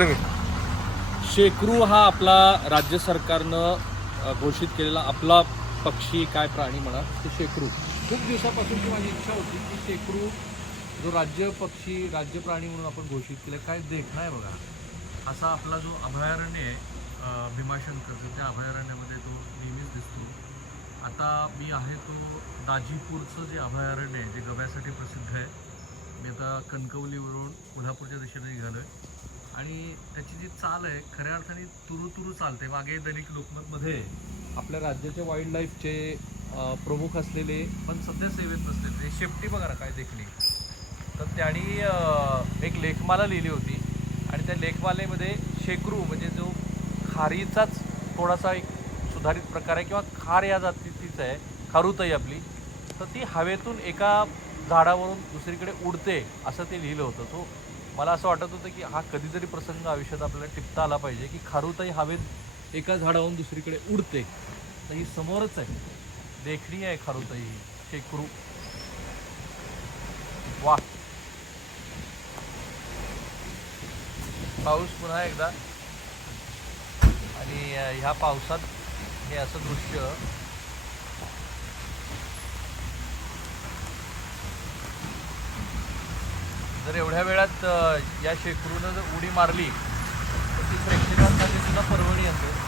शेकरू हा आपला राज्य सरकारनं घोषित केलेला आपला पक्षी काय प्राणी म्हणा ते शेकरू. खूप दिवसापासूनची माझी इच्छा होती की शेकरू जो राज्य पक्षी राज्य प्राणी म्हणून आपण घोषित केलं काय देखणं आहे बघा. असा आपला जो अभयारण्य आहे भीमाशंकरचं त्या अभयारण्यामध्ये तो नेहमीच दिसतो. आता मी आहे तो दाजीपूरचं जे अभयारण्य आहे जे गव्यासाठी प्रसिद्ध आहे. मी आता कणकवलीवरून कोल्हापूरच्या दिशेने निघालो आहे आणि त्याची जी चाल आहे खऱ्या अर्थाने तुरु तुरु चालते. मागे दैनिक लोकमतमध्ये आपल्या राज्याच्या वाईल्ड लाईफचे प्रमुख असलेले पण सध्या सेवेत नसलेले ते शेपटी बघा ना काय देखणी. तर त्यांनी एक लेखमाला लिहिली होती. आणि त्या लेखमालेमध्ये शेकरू म्हणजे जो खारीचाच थोडासा एक सुधारित प्रकार आहे किंवा खार या जातीचीच आहे खारुताई आपली. तर ती हवेतून एका झाडावरून दुसरीकडे उडते असं ते लिहिलं होतं. सो मला असं वाटत होतं की हा कधीतरी प्रसंग आयुष्यात आपल्याला टिपता आला पाहिजे की खारुताई हवेत एका झाडावरून दुसरीकडे उडते. तर ही समोरच आहे. देखणी आहे खारुताई. ही शेकरू वा. पाऊस पुन्हा एकदा. आणि ह्या पावसात हे असं दृश्य जर एवढ्या वेळात या शेकरूनं जर उडी मारली तर ती प्रेक्षकांसाठी सुद्धा परवणी असेल.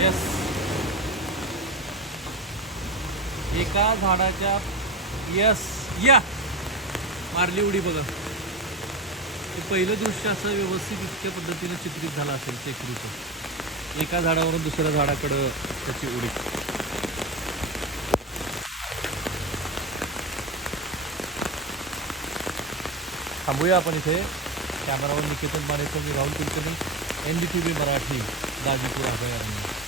येस एका झाडाच्या यस या! मारली उडी बघा. ते पहिलं दृश्य असं व्यवस्थित इतक्या पद्धतीने चित्रित झालं असेल शेकडीचं एका झाडावरून दुसऱ्या झाडाकडं त्याची उडी. थांबूया आपण इथे. कॅमेरावर निकेतन मानेचं मी Rahul Kulkarni N D T V Marathi Dajipur अभयारण्य